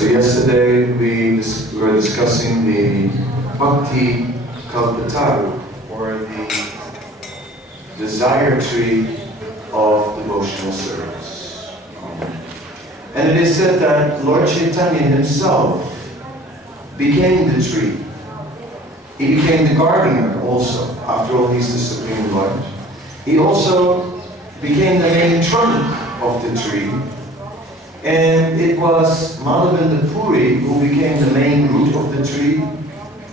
So yesterday we were discussing the Bhakti Kalpataru, or the desire tree of devotional service. And it is said that Lord Caitanya himself became the tree. He became the gardener also. After all, he's the Supreme Lord. He also became the main trunk of the tree. And it was Madhavendra Puri who became the main root of the tree.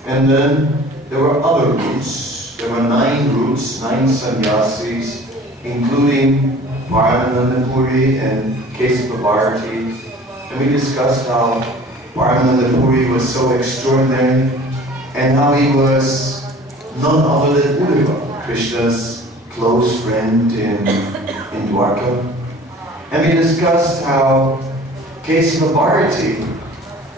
And then there were other roots. There were 9 roots, 9 sannyasis, including Paramananda Puri and Kesava. And we discussed how Paramananda Puri was so extraordinary and how he was none other than Uddhava, Krishna's close friend in Dwarka. And we discussed how Kesava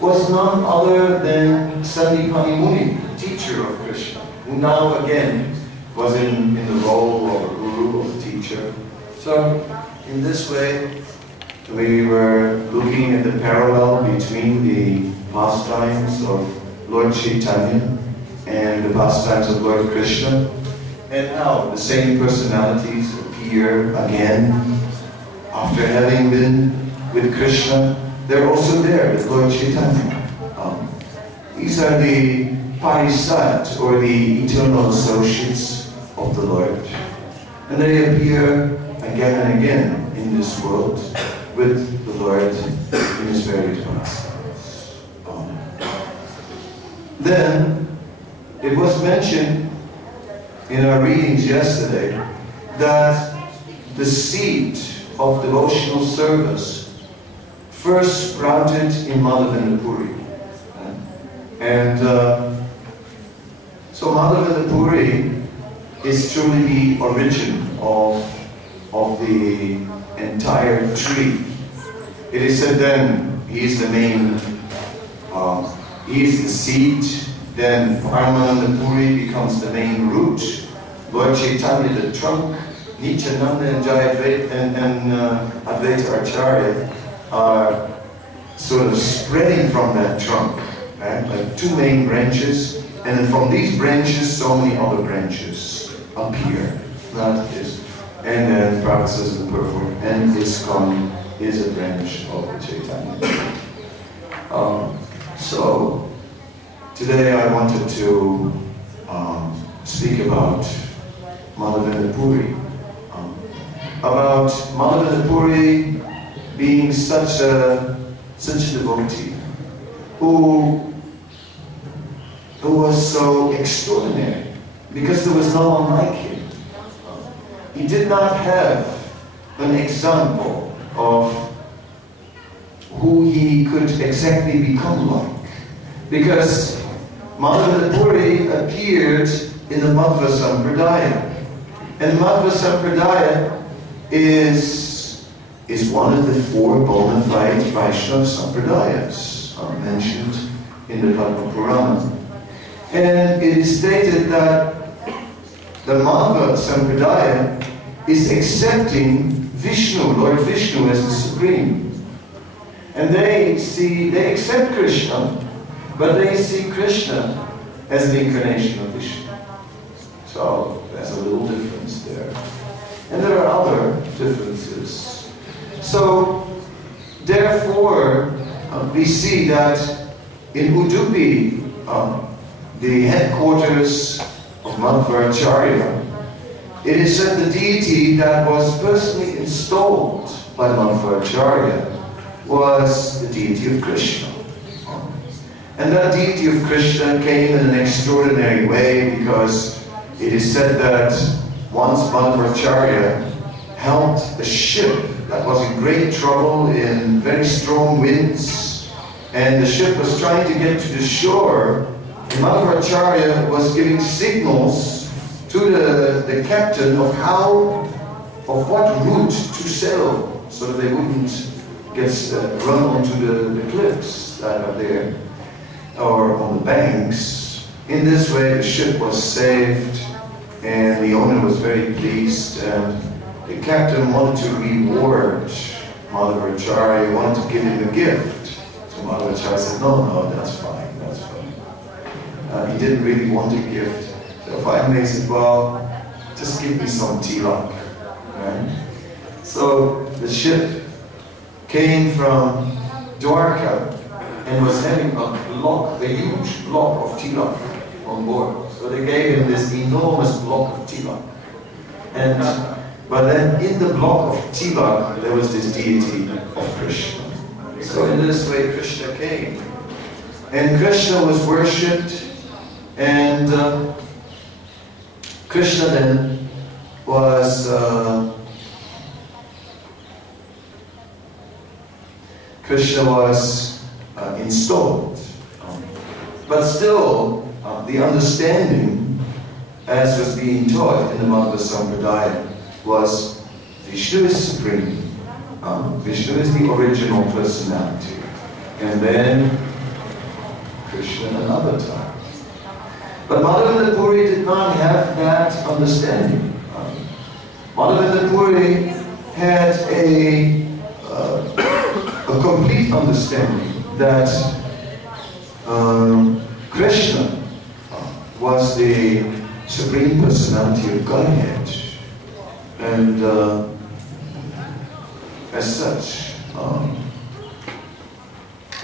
was none other than Sandipani Muni, teacher of Krishna, who now again was in the role of a guru, of a teacher. So in this way, we were looking at the parallel between the pastimes of Lord Caitanya and the pastimes of Lord Krishna, and how the same personalities appear again. After having been with Krishna, they're also there with Lord Caitanya. These are the Parisat, or the eternal associates of the Lord. And they appear again and again in this world with the Lord in his various pastimes. Then, it was mentioned in our readings yesterday that the seed of devotional service first sprouted in Madhavendra Puri. And so Madhavendra Puri is truly the origin of the entire tree. It is said then he is the main, he is the seed, then Paramananda Puri becomes the main root, Lord Caitanya the trunk, Nityananda and Advaita Acharya are sort of spreading from that trunk, right? Like two main branches, and then from these branches so many other branches appear. That is, and then practices the purport, and ISKCON is a branch of the Caitanya. So today I wanted to speak about Madhavendra Puri. About Madhavendra Puri being such a devotee who was so extraordinary because there was no one like him. He did not have an example of who he could exactly become like. Because Madhavendra Puri appeared in the Madhva Sampradaya. And Madhva Sampradaya is one of the four bona fide Vaishnava Sampradayas mentioned in the Padma Purana. And it is stated that the Madhva Sampradaya is accepting Vishnu, Lord Vishnu as the Supreme. And they accept Krishna, but they see Krishna as the incarnation of Vishnu. So there's a little difference there. And there are other differences. So therefore, we see that in Udupi, the headquarters of Madhvacharya, it is said the deity that was personally installed by Madhvacharya was the deity of Krishna. And that deity of Krishna came in an extraordinary way because it is said that once Madhvacharya helped a ship that was in great trouble in very strong winds, and the ship was trying to get to the shore, and Madhvacharya was giving signals to the captain of what route to sail, so that they wouldn't get run onto the cliffs that are there, or on the banks. In this way the ship was saved, and the owner was very pleased, and the captain wanted to reward Madhvacharya. He wanted to give him a gift. So Madhvacharya said, no, that's fine, that's fine. He didn't really want a gift. So finally he said, well, just give me some tilak. Right? So the ship came from Dwarka and was having a huge block of tilak on board. So they gave him this enormous block of tilak. But then in the block of tilak there was this deity of Krishna. So in this way Krishna came. And Krishna was worshipped, and Krishna then was installed. But still, the understanding, as was being taught in the Madhva Sampradaya, was Vishnu is supreme. Vishnu is the original personality. And then Krishna another time. But Madhavendra Puri did not have that understanding. Madhavendra Puri had a complete understanding that Krishna was the Supreme Personality of Godhead, and as such,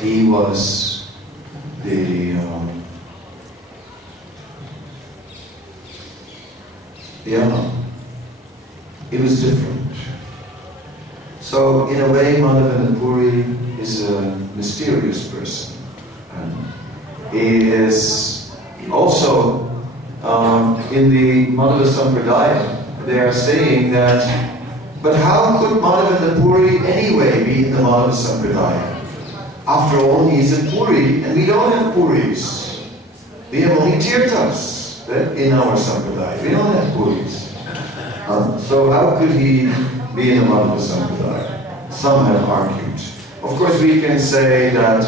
he was the it was different. So in a way, Madhavendra Puri is a mysterious person. He is also in the Madhva Sampradaya, they are saying that, but how could Madhavendra Puri anyway be in the Madhva Sampradaya? After all, he is a Puri, and we don't have Puris. We have only Tirthas in our Sampradaya. We don't have Puris. So how could he be in the Madhva Sampradaya? Some have argued. Of course, we can say that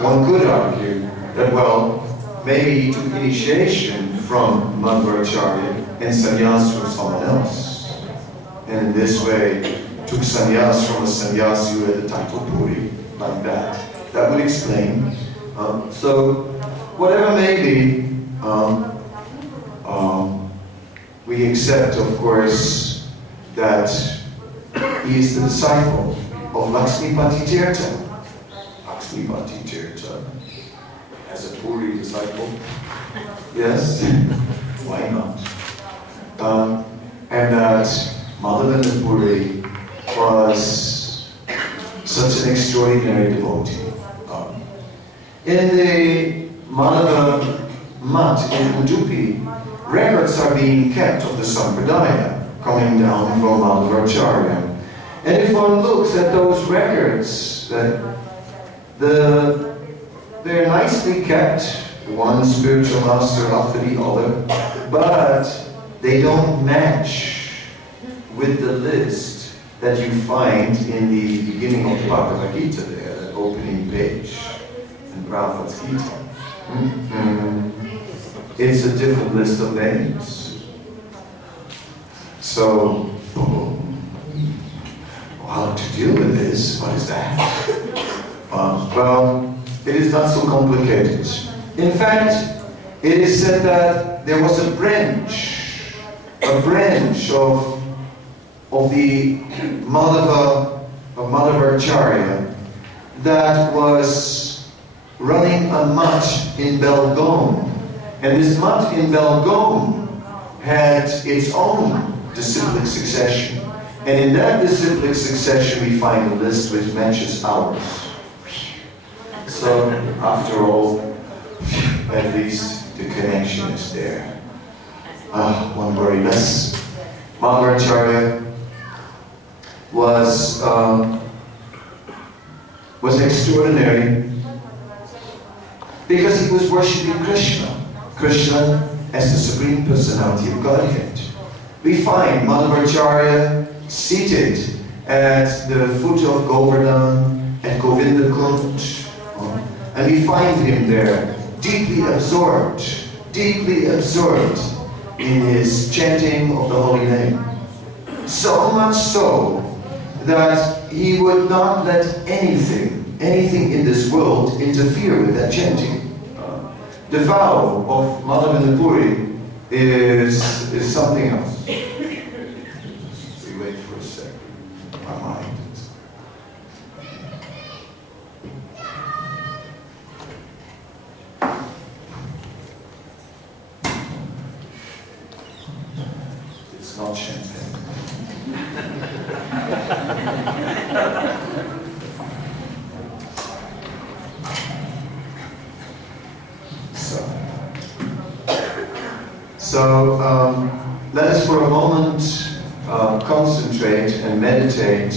one could argue that, well, maybe he took initiation from Madhvaracharya and sannyas from someone else. And in this way, took sannyas from a sannyasi who had the title Puri, like that. That would explain. So, whatever may be, we accept, of course, that he is the disciple of Lakshmipati Tirtha. Lakshmipati Tirtha as a Puri disciple. Yes, why not? And that Madhavendra Puri was such an extraordinary devotee. In the Madhava Mat in Udupi, records are being kept of the Sampradaya coming down from Madhvaracharya. And if one looks at those records, they're nicely kept, one spiritual master after the other, but they don't match with the list that you find in the beginning of the Bhagavad Gita there, that opening page in Prabhupada's Gita. It's a different list of names. So, how to deal with this? What is that? Well, it is not so complicated. In fact, it is said that there was a branch of the Madhvaracharya that was running a mutt in Belgaum. And this mutt in Belgaum had its own disciplic succession. And in that disciplic succession we find a list which matches ours. So, after all, at least the connection is there. One worry less. Madhvaracharya was extraordinary because he was worshipping Krishna as the Supreme Personality of Godhead. We find Madhvaracharya seated at the foot of Govardhan at Govindakund, and we find him there deeply absorbed in his chanting of the holy name. So much so that he would not let anything in this world interfere with that chanting. The vow of Madhavendra Puri is something else. We wait for a second. My mind is... It's not champagne. So let us for a moment concentrate and meditate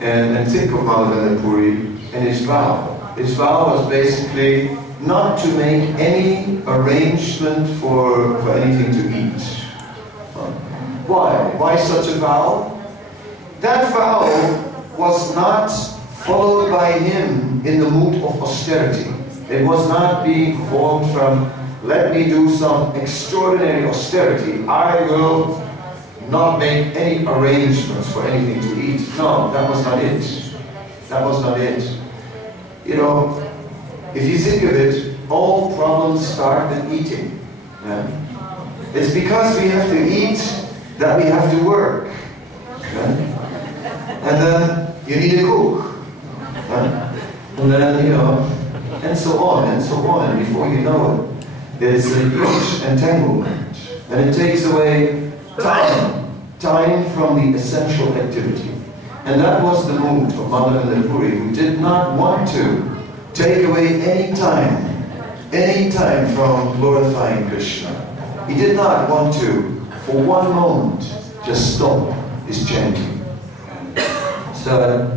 and think of Madhavendra Puri and his vow. His vow was basically not to make any arrangement for anything to eat. Why? Why such a vow? That vow was not followed by him in the mood of austerity. It was not being formed from, let me do some extraordinary austerity. I will not make any arrangements for anything to eat. No, that was not it. That was not it. You know, if you think of it, all problems start with eating. Yeah? It's because we have to eat that we have to work. Yeah? And then you need a cook. Yeah? And then, you know, and so on and so on. And before you know it, there's a huge entanglement. And it takes away time from the essential activity. And that was the mood of Madhavendra Puri, who did not want to take away any time from glorifying Krishna. He did not want to, for one moment, just stop his chanting.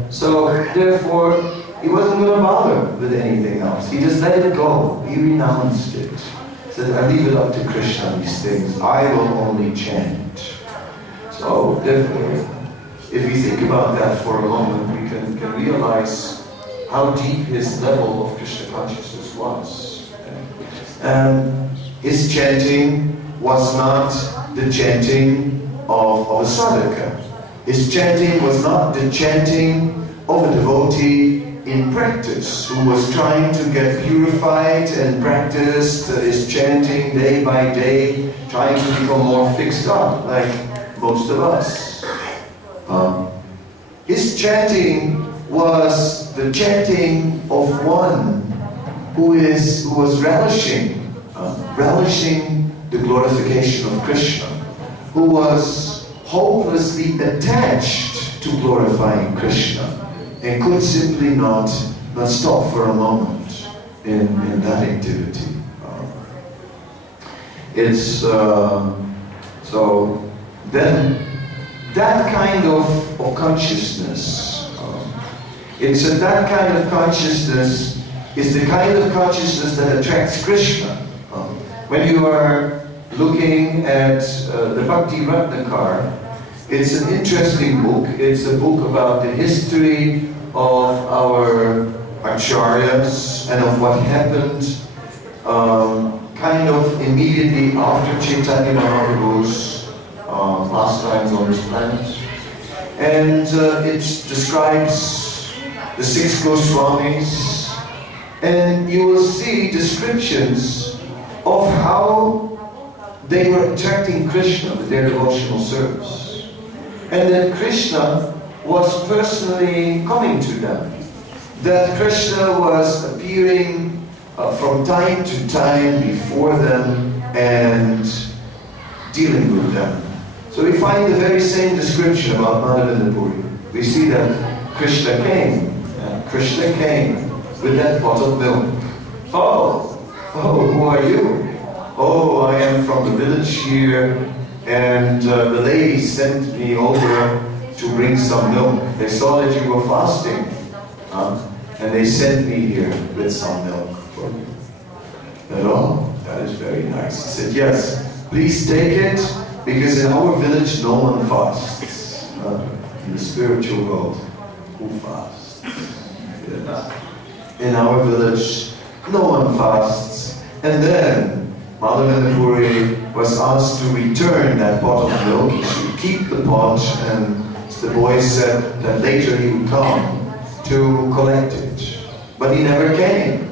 So therefore, he wasn't going to bother with anything else. He just let it go. He renounced it. He said, I leave it up to Krishna, these things. I will only chant. So therefore, if we think about that for a moment, we can realize how deep his level of Krishna consciousness was. his chanting was not the chanting of a sadhaka. His chanting was not the chanting of a devotee in practice, who was trying to get purified and practiced his chanting day by day, trying to become more fixed up, like most of us. His chanting was the chanting of one who was relishing the glorification of Krishna, who was hopelessly attached to glorifying Krishna, and could simply not stop for a moment in that activity. So then that kind of consciousness, that kind of consciousness is the kind of consciousness that attracts Krishna. When you are looking at the Bhakti Ratnakar, it's an interesting book. It's a book about the history of our acharyas and of what happened kind of immediately after Caitanya Mahaprabhu's pastimes on this planet. And it describes the 6 Goswamis, and you will see descriptions of how they were attracting Krishna with their devotional service, and that Krishna was personally coming to them, that Krishna was appearing from time to time before them and dealing with them. So we find the very same description about Madhavendra Puri. We see that Krishna came with that pot of milk. Oh, who are you? Oh, I am from the village here, and the lady sent me over to bring some milk. They saw that you were fasting, and they sent me here with some milk for you. Said, oh, that is very nice. He said, yes, please take it, because in our village no one fasts. In the spiritual world, who fasts? In our village, no one fasts. And then Madhavendra Puri was asked to return that pot of milk. He should keep the pot, and the boy said that later he would come to collect it. But he never came.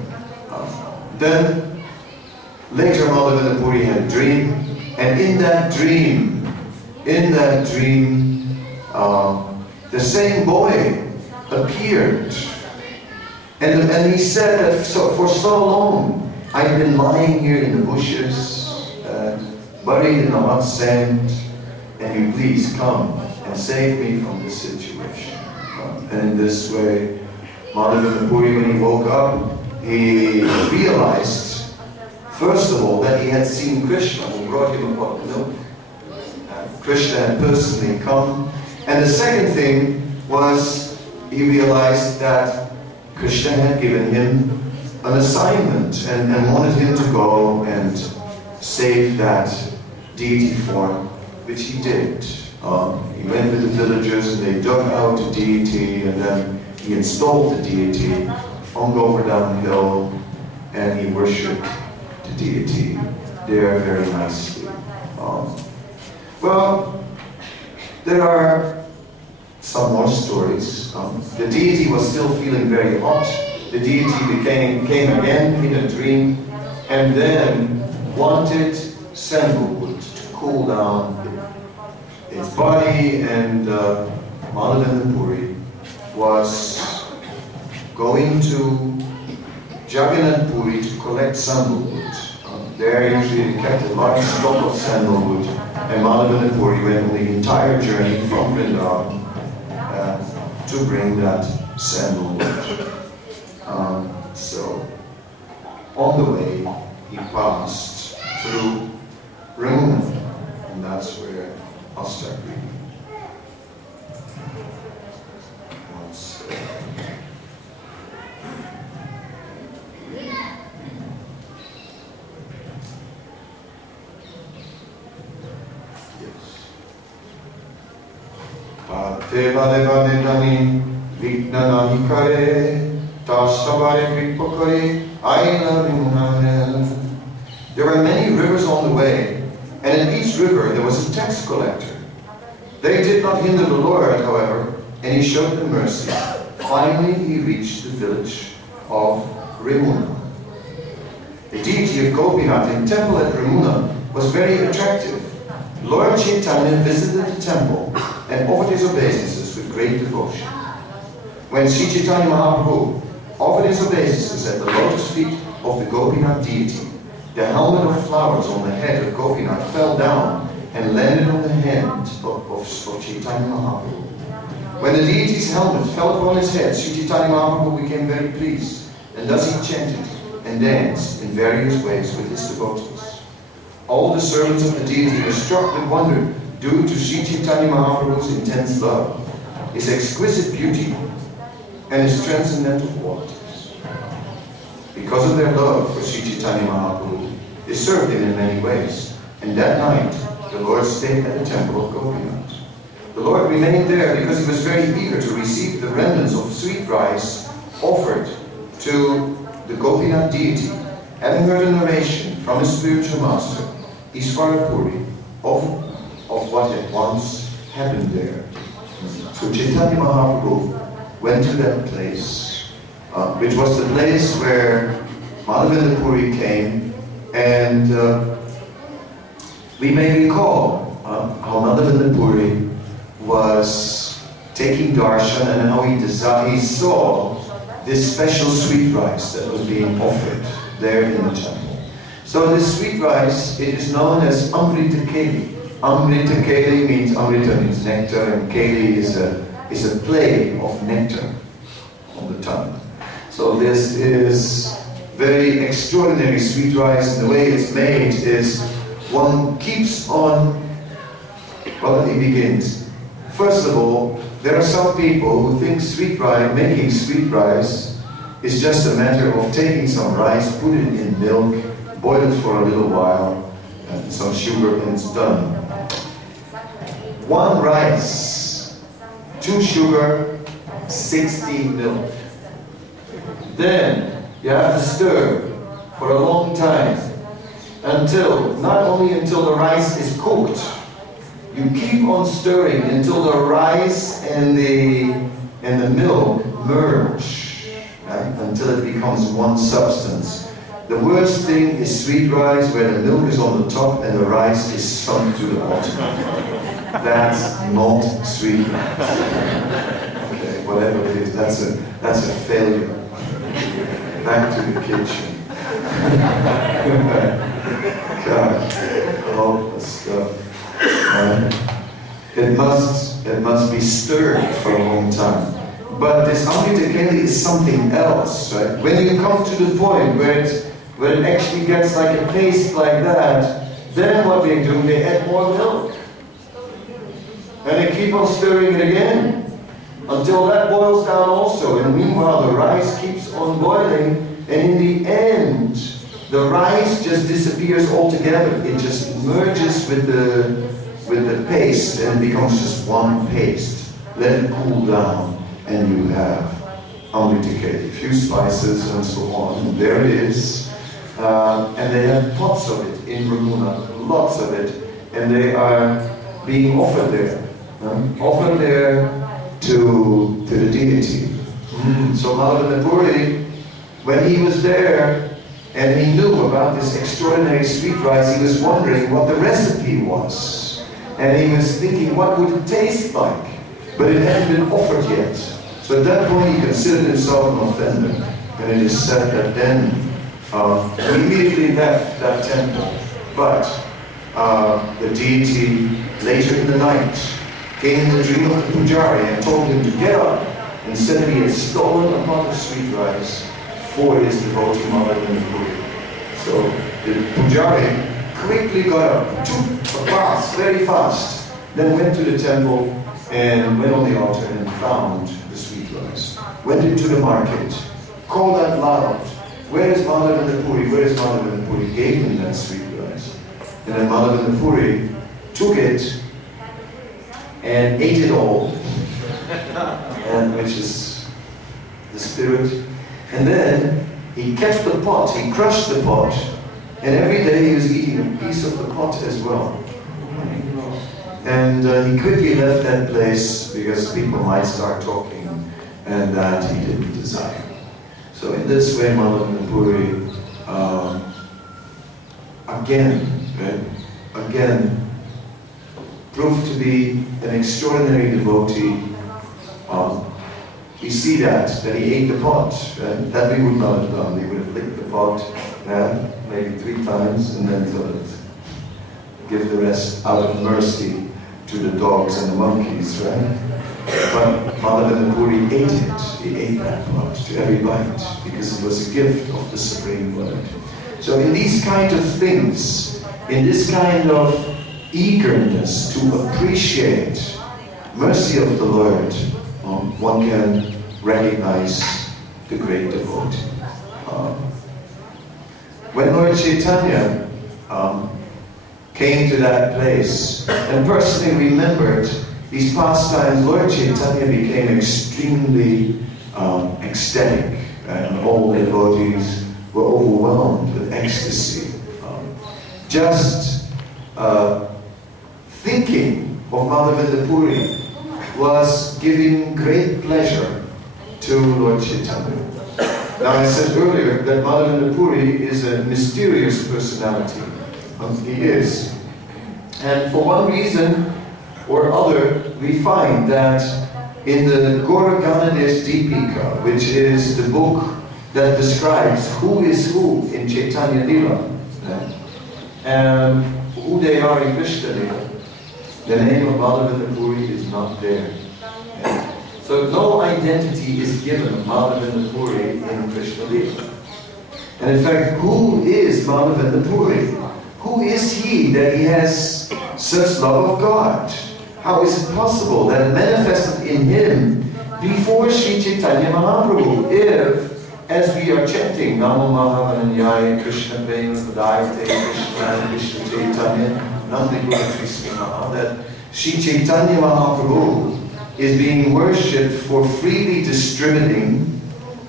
Then later Madhavendra Puri had a dream, and in that dream, the same boy appeared. And he said that for so long I've been lying here in the bushes, buried in the hot sand, and you please come and save me from this situation. And in this way, Madhavendra Puri, when he woke up, he realized, first of all, that he had seen Krishna, who brought him a pot of milk. Krishna had personally come. And the second thing was, he realized that Krishna had given him an assignment and wanted him to go and save that deity form, which he did. He went with the villagers and they dug out the deity, and then he installed the deity on Govardhan Hill, and he worshipped the deity there very nicely. Well, there are some more stories. The deity was still feeling very hot. The deity came again in a dream, and then wanted sandalwood to cool down its body, and Madhavendra Puri was going to Jagannath Puri to collect sandalwood. There usually they kept a large stock of sandalwood, and Madhavendra Puri went on the entire journey from Vrindavan to bring that sandalwood. So on the way he passed through Rangoon, and that's where I'll start reading. Tevale vale dani vigna nahi kare tasavare kripakare aina vinare There were many rivers on the way, and in each river there was a tax collector. They did not hinder the Lord, however, and he showed them mercy. Finally, he reached the village of Remuna. The deity of Gopinath in temple at Remuna was very attractive. Lord Caitanya visited the temple and offered his obeisances with great devotion. When Sri Caitanya Mahaprabhu offered his obeisances at the lotus feet of the Gopinath deity, the helmet of flowers on the head of Gopinath fell down and landed on the hand of Caitanya Mahaprabhu. When the deity's helmet fell upon his head, Sri Caitanya Mahaprabhu became very pleased, and thus he chanted and danced in various ways with his devotees. All the servants of the deity were struck with wonder due to Sri Caitanya Mahaprabhu's intense love, his exquisite beauty, and his transcendental qualities. Because of their love for Sri Caitanya Mahaprabhu, they served him in many ways, and that night the Lord stayed at the temple of Gopinath. The Lord remained there because he was very eager to receive the remnants of sweet rice offered to the Gopinath deity, having heard a narration from his spiritual master, Ishvara Puri, of what had once happened there. So Caitanya Mahaprabhu went to that place, which was the place where Madhavendra Puri came, and we may recall how Madhavendra Puri was taking darshan and how he saw this special sweet rice that was being offered there in the temple. So this sweet rice, it is known as Amrita Keli. Amrita Keli means, Amrita means nectar, and Keli is a play of nectar on the tongue. So this is very extraordinary sweet rice, and the way it's made is one keeps on, well, it begins. First of all, there are some people who think making sweet rice is just a matter of taking some rice, put it in milk, boil it for a little while, and some sugar, and it's done. 1 rice, 2 sugar, 60 milk. Then you have to stir for a long time not only until the rice is cooked. You keep on stirring until the rice and the milk merge, right? Until it becomes one substance. The worst thing is sweet rice where the milk is on the top and the rice is sunk to the bottom. That's not sweet rice. Okay, whatever it is, that's a failure. Back to the kitchen. God, all the stuff. It must be stirred for a long time. But this Amrita Keli is something else, right? When you come to the point where it actually gets like a paste like that, then what they do, they add more milk. And they keep on stirring it again until that boils down also. And meanwhile the rice keeps on boiling, and in the end the rice just disappears altogether. It just merges with the paste and becomes just one paste. Let it cool down and you have Amrita Keli, a few spices and so on. And there it is. And they have pots of it in Remuna, lots of it. And they are being offered there. Offered there to the deity. So Madhavendra Puri, when he was there, and he knew about this extraordinary sweet rice, he was wondering what the recipe was. And he was thinking, what would it taste like? But it hadn't been offered yet. So at that point he considered himself an offender. And it is said that then he immediately left that temple. But the deity, later in the night, came in the dream of the pujari and told him to get up and said that he had stolen a pot of sweet rice for his devotee Madhavendra Puri. So the pujari quickly got up, took a bath very fast, then went to the temple and went on the altar and found the sweet rice. Went into the market, called out loud, "Where is Madhavendra Puri? Where is Madhavendra Puri?" Gave him that sweet rice. And then Madhavendra Puri took it and ate it all, and which is the spirit. And then he kept the pot, he crushed the pot, And every day he was eating a piece of the pot as well. And he quickly left that place because people might start talking, and that he didn't desire. So in this way, Madhavendra Puri again proved to be an extraordinary devotee. We see that he ate the pot. That we would not have done. We would have licked the pot maybe 3 times and then sort of give the rest out of mercy to the dogs and the monkeys, right? But Madhavendra Puri ate it. He ate that pot to every bite because it was a gift of the Supreme Lord. So in these kind of things, in this kind of eagerness to appreciate mercy of the Lord, one can recognize the great devotee. When Lord Caitanya came to that place and personally remembered these pastimes, Lord Caitanya became extremely ecstatic, and all the devotees were overwhelmed with ecstasy. Just thinking of Madhavendra Puri was giving great pleasure to Lord Caitanya. Now I said earlier that Madhavendra Puri is a mysterious personality. He is. And for one reason or other, we find that in the Gauraganadesh Deepika, which is the book that describes who is who in Chaitanya Lila, and who they are in Krishna Lila, the name of Madhavendra Puri is not there. So no identity is given of Madhavendra Puri in Krishna Lila. And in fact, who is Madhavendra Puri? Who is he that he has such love of God? How is it possible that it manifested in him before Sri Chaitanya Mahaprabhu? If, as we are chanting, Namo Mahavananyaya Krishna Prema Padayate Krishna Krishna Chaitanya Nandi Guru Krishna Maha, that Sri Chaitanya Mahaprabhu is being worshipped for freely distributing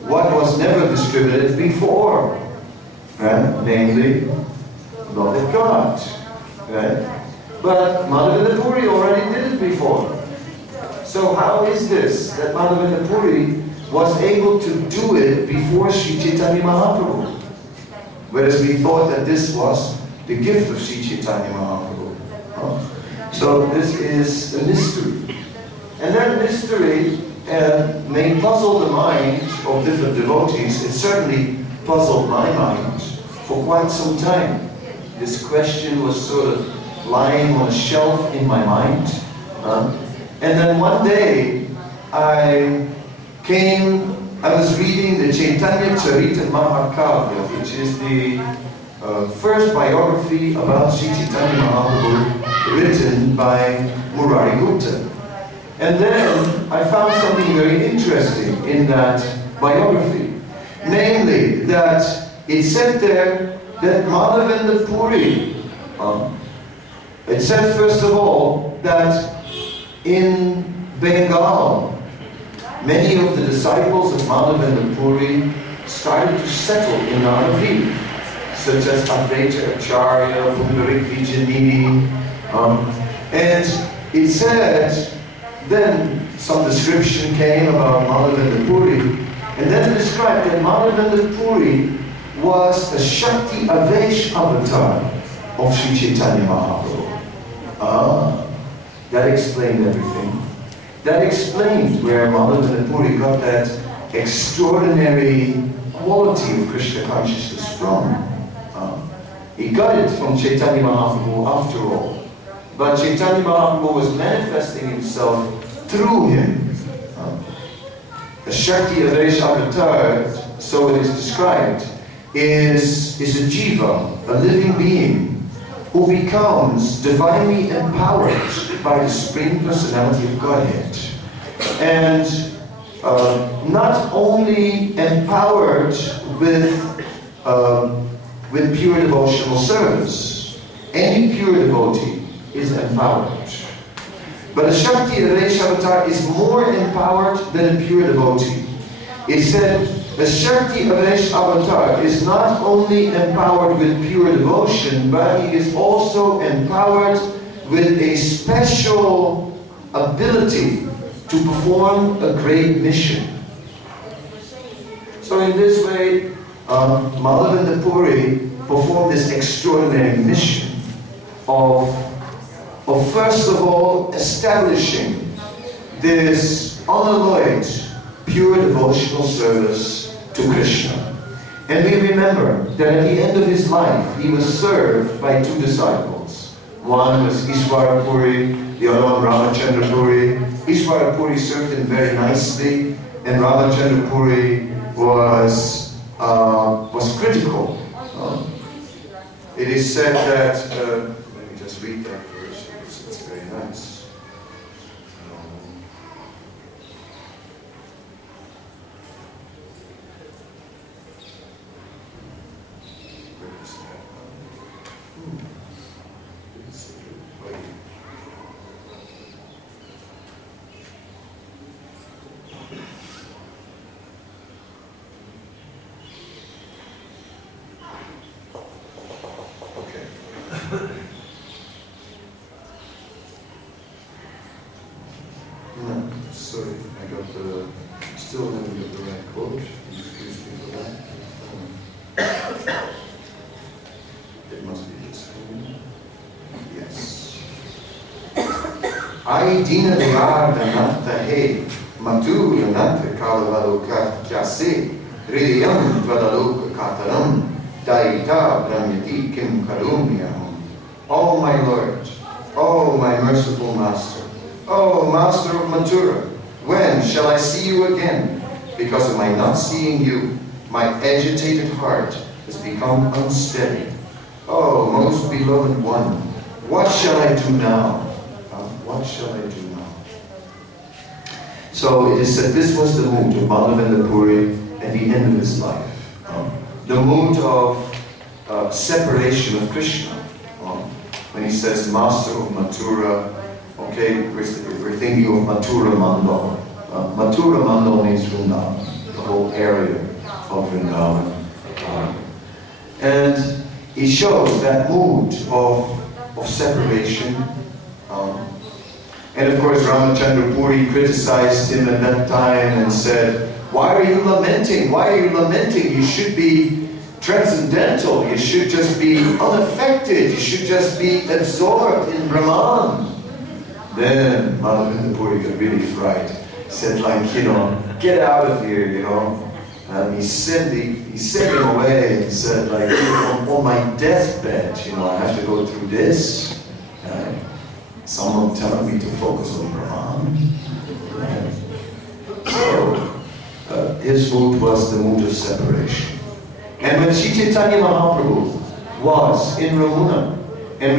what was never distributed before, right? Namely, love of God, right? But Madhavendra Puri already did it before. So how is this that Madhavendra Puri was able to do it before Sri Chaitanya Mahaprabhu? Whereas we thought that this was the gift of Sri Chaitanya Mahaprabhu. So this is a mystery. And that mystery may puzzle the mind of different devotees. It certainly puzzled my mind for quite some time. This question was sort of lying on a shelf in my mind. And then one day, I was reading the Caitanya Caritamrta, which is the first biography about Sri Chaitanya Mahaprabhu written by Murari Gupta. And then I found something very interesting in that biography. Namely, that it said there that Madhavendra Puri, it said first of all that in Bengal, many of the disciples of Madhavendra Puri started to settle in Naravi, such as Advaita Acharya, Pundarik Vijanini, and it said then some description came about Madhavendra Puri, and then it described that Madhavendra Puri was a Shakti Avesh avatar of Sri Chaitanya Mahaprabhu. That explained everything. That explains where Madhavendra Puri got that extraordinary quality of Krishna consciousness from. He got it from Chaitanya Mahaprabhu after all. But Chaitanya Mahaprabhu was manifesting himself through him. The Shakti Avesh avatar, so it is described, is a jiva, a living being, who becomes divinely empowered by the Supreme Personality of Godhead. And not only empowered with pure devotional service. Any pure devotee is empowered. But a Shakti Avesh avatar is more empowered than a pure devotee. It said The Shakti Avesh avatar is not only empowered with pure devotion, but he is also empowered with a special ability to perform a great mission. So in this way, Madhavendra Puri performed this extraordinary mission of first of all establishing this unalloyed, pure devotional service to Krishna. And we remember that at the end of his life, he was served by two disciples. One was Ishvara Puri, the other one Ramachandra Puri. Ishvara Puri served him very nicely, and Ramachandra Puri was critical. It is said that, let me just read that verse, it's very nice. Sorry, I got still haven't got the right quote. Excuse me for that. It must be this one. Yes. Ai dina dhardanata he matu yanata kalavaloka kyase hridayam vadaloka kataram daita brahmati kim karumyam. Oh my Lord, oh my merciful Master, oh Master of Mathura, when shall I see you again? Because of my not seeing you, my agitated heart has become unsteady. Oh, most beloved one, what shall I do now? What shall I do now? So it is said this was the mood of Madhavendra Puri at the end of his life. The mood of separation of Krishna. When he says Master of Mathura, okay, we're thinking of Mathura Mandal. Mathura Mandal means Vrindavan, the whole area of Vrindavan. And he shows that mood of separation. And of course Ramachandra Puri criticized him at that time and said, why are you lamenting? Why are you lamenting? You should be transcendental. You should just be unaffected. You should just be absorbed in Brahman. Then Madhavendra Puri got really frightened. He said, like, get out of here, And he sent him away and said, like, on my deathbed, I have to go through this. Someone telling me to focus on Brahman. So, his mood was the mood of separation. And when Sri Caitanya Mahaprabhu was in Ramuna, and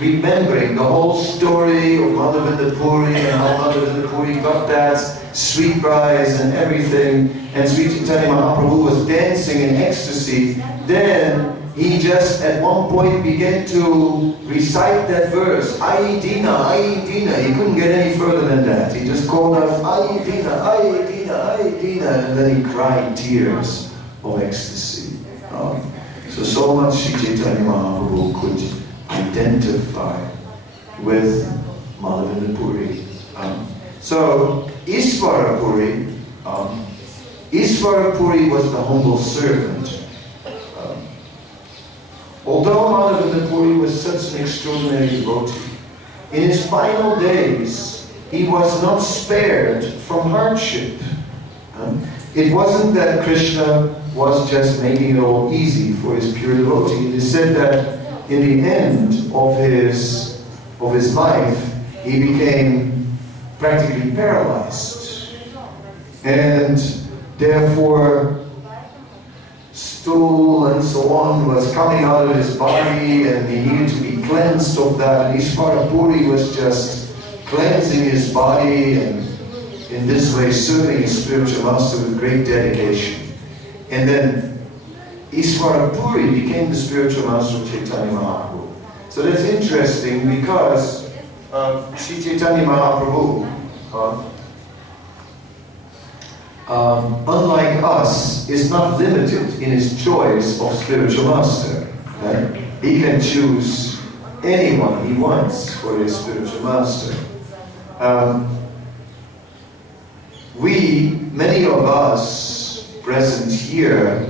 remembering the whole story of Madhavendra Puri and how Madhavendra Puri got that sweet prize and everything, and Sri Caitanya Mahaprabhu was dancing in ecstasy, then he just at one point began to recite that verse, Ai Dina, Ai Dina. He couldn't get any further than that. He just called out, Ai Dina, Ai Dina, Ai Dina, and then he cried tears of ecstasy. So much Sri Caitanya Mahaprabhu could identify with Madhavendra Puri. So Ishvara Puri was the humble servant. Although Madhavendra Puri was such an extraordinary devotee, in his final days he was not spared from hardship. It wasn't that Krishna was just making it all easy for his pure devotee. It is said that in the end of his life, he became practically paralyzed. And therefore, stool and so on was coming out of his body, and he needed to be cleansed of that. And Ishvara Puri was just cleansing his body, and in this way serving his spiritual master with great dedication. And then Ishvara Puri became the spiritual master of Caitanya Mahaprabhu. So that's interesting because Sri Caitanya Mahaprabhu unlike us, is not limited in his choice of spiritual master. Right? He can choose anyone he wants for his spiritual master. Many of us present here,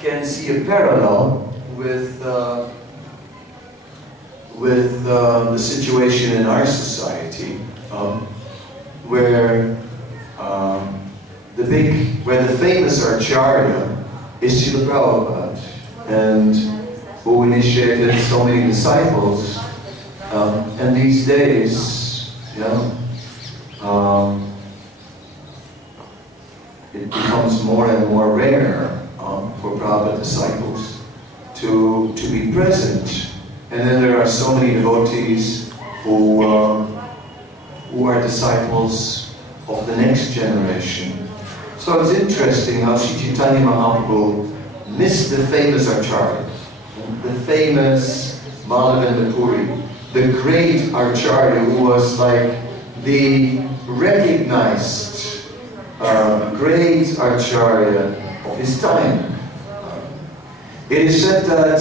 can see a parallel with the situation in our society, where the famous Acharya is Srila Prabhupada, and who initiated so many disciples, and these days, it becomes more and more rare for Prabhupada disciples to be present. And then there are so many devotees who are disciples of the next generation. So it's interesting how Sri Caitanya Mahaprabhu missed the famous Acharya, the famous Madhavendra Puri, the great Acharya who was like the recognized great Acharya of his time. It is said that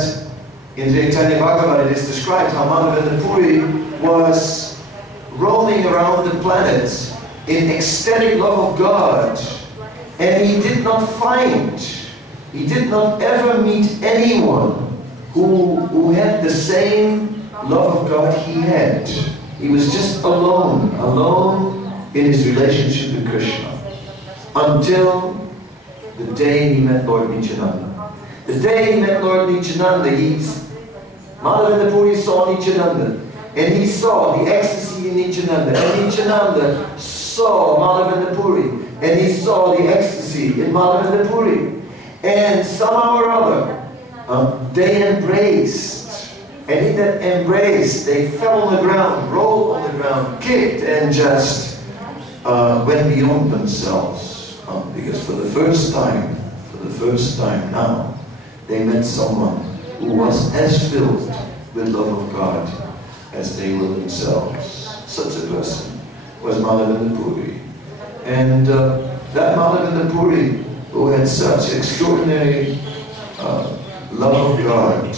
in Chaitanya Bhagavat it is described how Madhavendra Puri was roaming around the planet in ecstatic love of God, and he did not ever meet anyone who had the same love of God he had. He was just alone in his relationship with Krishna, until the day he met Lord Nityananda. The day he met Lord Nityananda, Madhavendra Puri saw Nityananda, and he saw the ecstasy in Nityananda, and Nityananda saw Madhavendra Puri, and he saw the ecstasy in Madhavendra Puri, and somehow or other, they embraced, and in that embrace, they fell on the ground, rolled on the ground, kicked, and just went beyond themselves, because for the first time now, they met someone who was as filled with love of God as they were themselves. Such a person was Madhavendra Puri. And that Madhavendra Puri, who had such extraordinary love of God,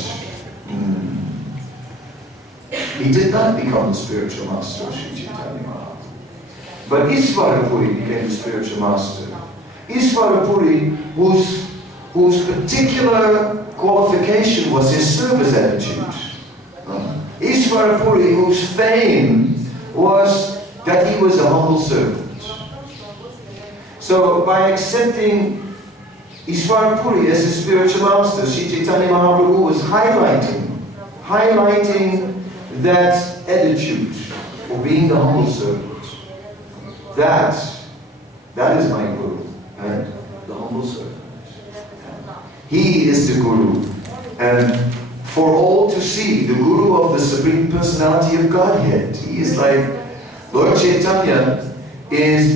he did not become the spiritual master of Sri Caitanya Mahaprabhu. But Ishvara Puri became the spiritual master. Ishvara Puri, whose particular qualification was his service attitude. Ishvara Puri, whose fame was that he was a humble servant. So by accepting Ishvara Puri as his spiritual master, Sri Caitanya Mahaprabhu was highlighting that attitude for being the humble servant. That is my Guru, right? The humble servant. He is the Guru, and for all to see, the Guru of the Supreme Personality of Godhead. He is like Lord Caitanya is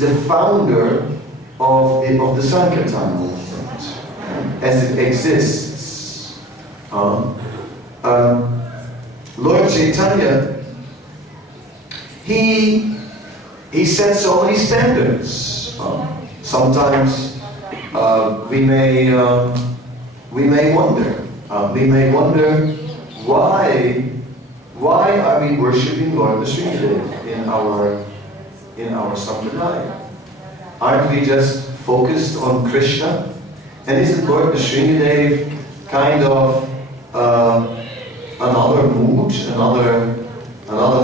the founder of the Sankirtan movement as it exists. Lord Caitanya, he set so many standards. Sometimes we may wonder why are we worshipping Lord Nrsimhadev in our sampradaya? Aren't we just focused on Krishna? And isn't Lord Nrsimhadev kind of another mood, another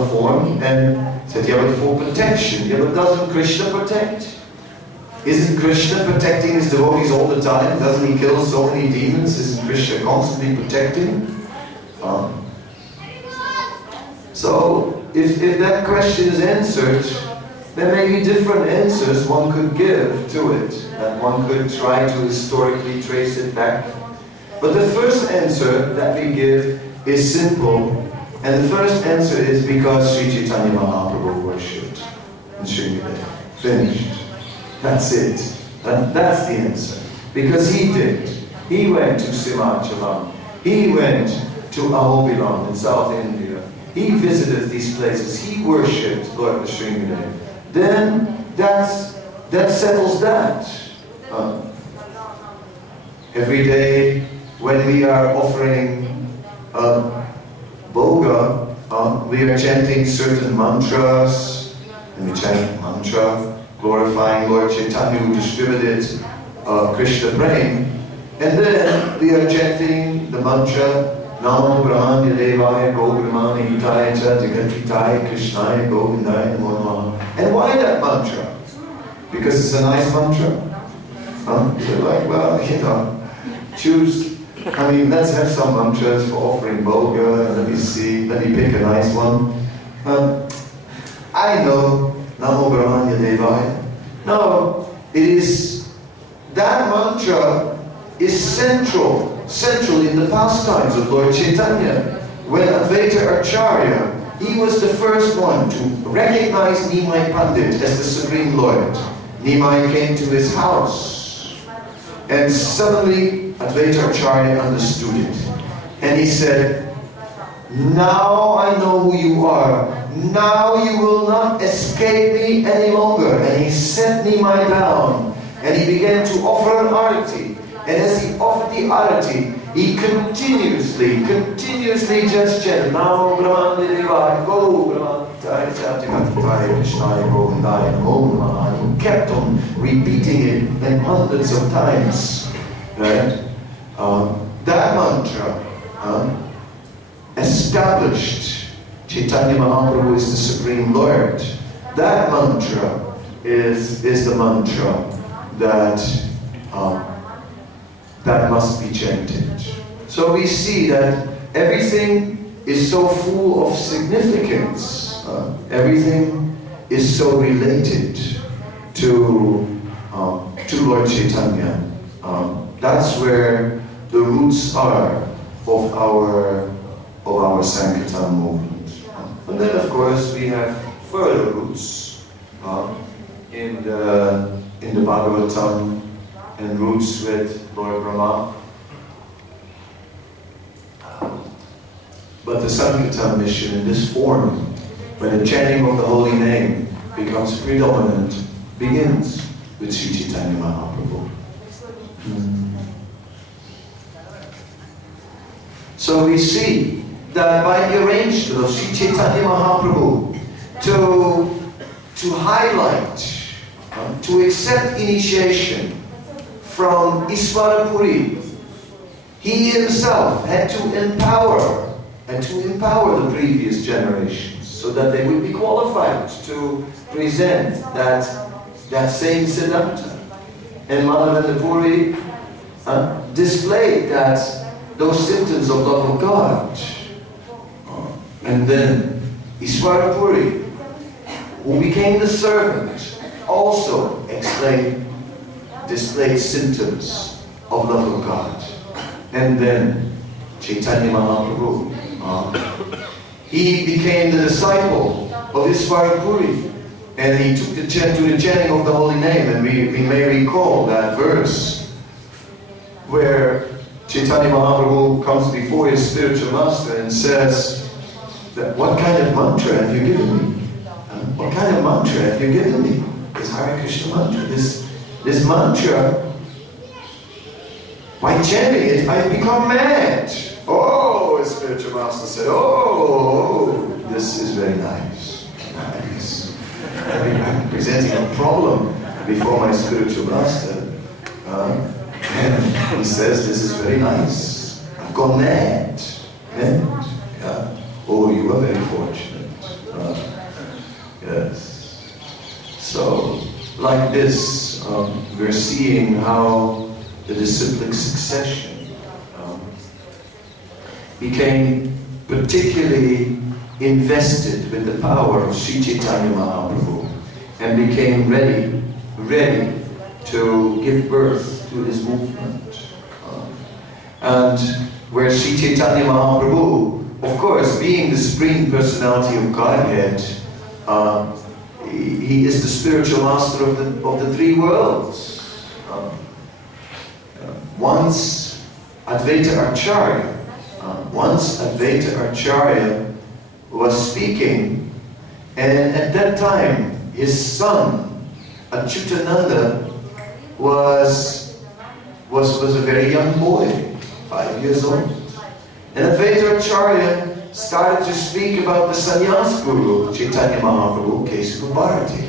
form? And said, yeah, but for protection, yeah, but doesn't Krishna protect? Isn't Krishna protecting his devotees all the time? Doesn't he kill so many demons? Isn't Krishna constantly protecting? So, if that question is answered, there may be different answers one could give to it, and one could try to historically trace it back. But the first answer that we give is simple, and the first answer is because Sri Caitanya Mahaprabhu worshipped in Srinagar. Finished. That's it. That's the answer. Because he did. He went to Simachalam. He went to Ahobilam in South India. he visited these places, he worshipped Lord Sringadev, then that settles that. Every day when we are offering Bhoga, we are chanting certain mantras, and we chant mantra, glorifying Lord Chaitanya who distributed Krishna Prem, and then we are chanting the mantra, Namo Brahmanya Devaya Go Brahmani Hitaya Cha Jagatitaya Krishnaya Govindaya Namo Namaha. And why that mantra? Because it's a nice mantra. So like, well, you know, choose. I mean, let's have some mantras for offering Bhoga, and let me pick a nice one. I know Namo Brahmanya Devaya. No, it is, that mantra is central in the pastimes of Lord Chaitanya. When Advaita Acharya, he was the first one to recognize Nimai Pandit as the Supreme Lord. Nimai came to his house, and suddenly Advaita Acharya understood it. And he said, now I know who you are. Now you will not escape me any longer. And he set Nimai down, and he began to offer an arati. And as he offered the arati, he continuously just chanted, Namo Brahmanya Devaya Go Brahmanya Jagatitaya Krishnaya Govindaya Namo Namaha. He kept on repeating it and hundreds of times. Right? That mantra established Chaitanya Mahaprabhu is the Supreme Lord. That mantra is the mantra that must be chanted. So we see that everything is so full of significance. Everything is so related to Lord Chaitanya. That's where the roots are of our Sankirtan movement. And then, of course, we have further roots in the Bhagavatam, and roots with Lord Brahma. But the Sankirtan mission in this form, when the chanting of the holy name becomes predominant, begins with Sri Chaitanya Mahaprabhu. So we see that by the arrangement of Sri Chaitanya Mahaprabhu to highlight, to accept initiation from Iswarapuri, he himself had to empower the previous generations so that they would be qualified to present that same Siddhanta. And Madhavendra Puri displayed those symptoms of love of God. And then Iswarapuri, who became the servant, also displayed symptoms of love of God. And then Chaitanya Mahaprabhu, he became the disciple of Iswarapuri, and he took to the chanting of the holy name. And we may recall that verse where Chaitanya Mahaprabhu comes before his spiritual master and says that, what kind of mantra have you given me? What kind of mantra have you given me? This Hare Krishna mantra, this mantra, by chanting it, I've become mad. Oh, his spiritual master said, oh, this is very nice. I'm presenting a problem before my spiritual master. And he says, this is very nice. I've gone mad. Yeah. Oh, you are very fortunate. Yes. So, like this, we're seeing how the disciplic succession became particularly invested with the power of Sri Chaitanya Mahaprabhu and became ready to give birth to his movement. And where Sri Chaitanya Mahaprabhu, of course, being the Supreme Personality of Godhead, he is the spiritual master of the three worlds. Once Advaita Acharya was speaking, and at that time his son Achyutananda was a very young boy, 5 years old. And Advaita Acharya started to speak about the sannyas guru, Chaitanya Mahaprabhu, Kesava Bharati.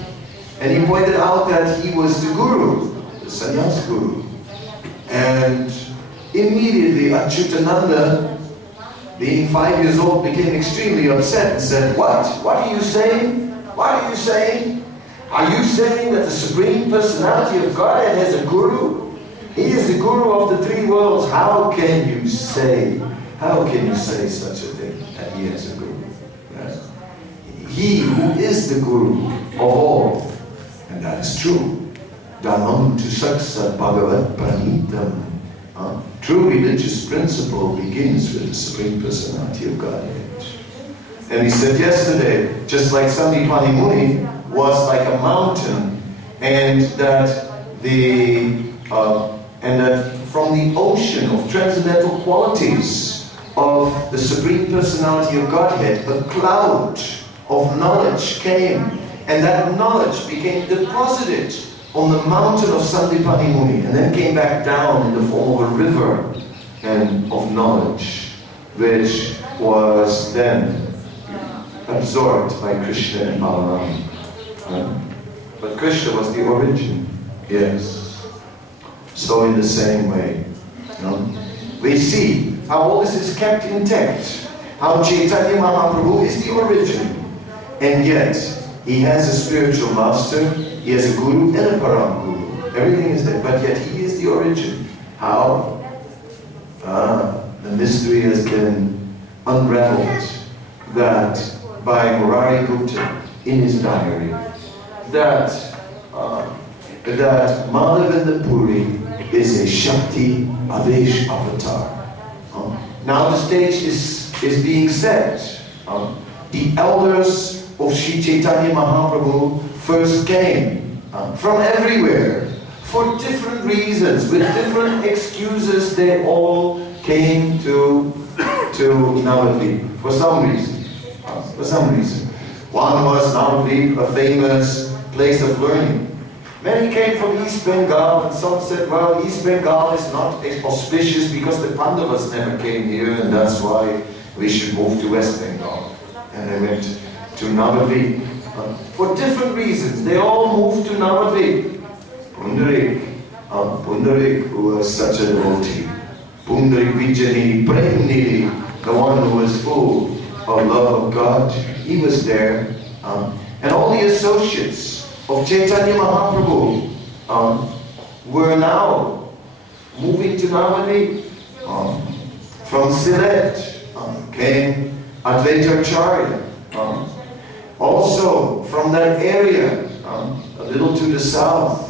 And he pointed out that he was the guru, the sannyas guru. And immediately Achyutananda, being 5 years old, became extremely upset and said, "What? What are you saying? What are you saying? Are you saying that the Supreme Personality of Godhead has a guru? He is the guru of the three worlds. How can you say such a thing, that he has a guru?" Right? He who is the guru of all, and that is true. Dhammam tu saksa bhagavat pranitam. True religious principle begins with the Supreme Personality of Godhead. And he said yesterday, just like Sandipani Muni was like a mountain, and that from the ocean of transcendental qualities of the Supreme Personality of Godhead, a cloud of knowledge came, and that knowledge became deposited on the mountain of Sandipani Muni, and then came back down in the form of a river and of knowledge, which was then absorbed by Krishna and Balaram. But Krishna was the origin, yes. So in the same way, we see how all this is kept intact, how Chaitanya Mahaprabhu is the origin, and yet he has a spiritual master, he has a guru and a param guru. Everything is there, but yet he is the origin. How? The mystery has been unraveled that by Murari Gupta in his diary, that Madhavendra Puri is a Shakti Avesh avatar. Now the stage is being set. The elders of Sri Chaitanya Mahaprabhu first came from everywhere for different reasons, with different excuses. They all came to Navadvip for some reason. One was Navadvip, a famous place of learning. Many came from East Bengal, and some said, well, East Bengal is not auspicious because the Pandavas never came here, and that's why we should move to West Bengal. And they went to Navadvip. For different reasons, they all moved to Navadvip. Pundarik, who was such a devotee. Pundarik Vijani, Premniri, the one who was full of love of God, he was there. And all the associates of Chaitanya Mahaprabhu were now moving to Navadvip. From Sylhet came Advaita Acharya. Also from that area, a little to the south,